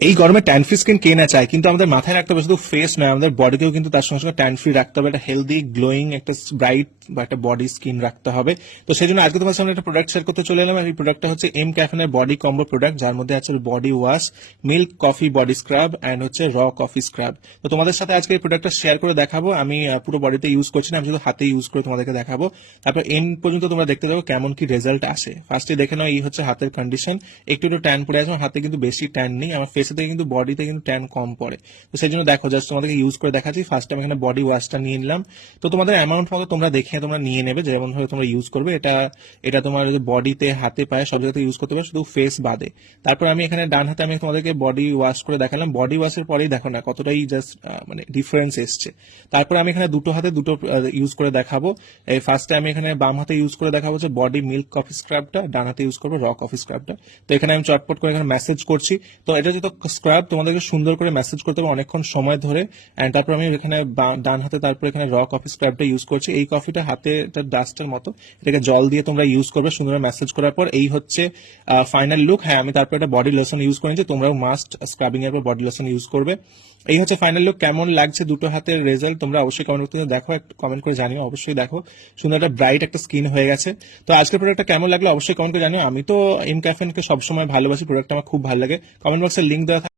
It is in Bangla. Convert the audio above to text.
এই গরমে ট্যান ফ্রি স্কিন কে না চায়, কিন্তু আমাদের মাথায় রাখতে হবে শুধু ফেস নয়, আমাদের বডিকেও কিন্তু তার সঙ্গে সঙ্গে ট্যান ফ্রি রাখতে হবে, একটা হেলদি গ্লোয়িং একটা ব্রাইট বা একটা বডি স্কিন রাখতে হবে। তো সেই জন্য আজকে তোমার সামনে একটা প্রোডাক্ট শেয়ার করতে চলে এলাম। এই প্রোডাক্টটা হচ্ছে এম ক্যাফেনের বডি কম্বো প্রোডাক্ট, যার মধ্যে আছে body wash, milk coffee body scrub and হচ্ছে র কফি স্ক্রাব। তো তোমাদের সাথে আজকে এই প্রোডাক্টটা শেয়ার করে দেখাবো। আমি পুরো বডিতে ইউজ করছি না, আমি শুধু হাতে ইউজ করে তোমাদেরকে দেখাবো। তারপর এন্ড পর্যন্ত তোমরা দেখতে যাবো কেমন কি রেজাল্ট আসে। ফার্স্টে দেখে নাও এই হচ্ছে হাতের কন্ডিশন, একটু একটু ট্যান পড়ে আছে, আমার হাতে কিন্তু বেশি ট্যান নেই, আমার ফেসে থেকে কিন্তু বডিতে কিন্তু ট্যান কম পড়ে। তো সেই জন্য দেখো জাস্ট তোমাদেরকে ইউজ করে দেখাচ্ছি। ফার্স্ট আমি এখানে বডি ওয়াশটা নিয়ে নিলাম। তো তোমাদের অ্যামাউন্ট মতো তোমরা দেখে তোমরা নিয়ে নেবে যেমন ভাবে তোমরা ইউজ করবে। এটা এটা তোমার বডিতে হাতে পায়ে সব জায়গাতে ইউজ করতে পারো, শুধু ফেস বাদে। তারপর আমি এখানে ডান হাতে আমি তোমাদেরকে বডি ওয়াশ করে দেখালাম। বডি ওয়াশের পরেই দেখো না কতটাই জাস্ট মানে ডিফারেন্স এসছে। তারপর আমি এখানে দুটো হাতে দুটো ইউজ করে দেখাবো। ফার্স্টে আমি এখানে বাম হাতে ইউজ করে দেখাবো যে বডি মিল্ক কফি স্ক্রাবটা, ডান হাতে ইউজ করবো র কফি স্ক্রাবটা। তো এখানে আমি চটপট করে এখানে মেসেজ করছি। তো এটা যেহেতু স্ক্রাব তোমাদেরকে সুন্দর করে মেসেজ করতে হবে অনেকক্ষণ সময় ধরে। এন্ড তারপর আমি এখানে ডান হাতে তারপর এখানে র কফি স্ক্রাবটা ইউজ করছি। এই কফিটা হাতে ডাস্টের মতো, এটাকে জল দিয়ে তোমরা ইউজ করবে সুন্দর মেসেজ করার পর। এই হচ্ছে ফাইনাল লুক। হ্যাঁ, আমি তারপর একটা বডি লোশন ইউজ করেছি, তোমরাও মাস্ট স্ক্রাবিং এর পর বডি লোশন ইউজ করবে। এই হচ্ছে ফাইনাল লুক। কেমন লাগছে দুটো হাতের রেজাল্ট তোমরা অবশ্যই কমেন্ট করতে দেখো, একটা কমেন্ট করে জানিও। অবশ্যই দেখো সুন্দর একটা ব্রাইট একটা স্কিন হয়ে গেছে। তো আজকের প্রোডাক্টটা কেমন লাগলো অবশ্যই কমেন্ট করে জানিও। আমি তো এম ক্যাফেনকে সবসময় ভালোবাসি, প্রোডাক্টটা আমার খুব ভালো লাগে। কমেন্ট বক্সে লিঙ্ক দেওয়া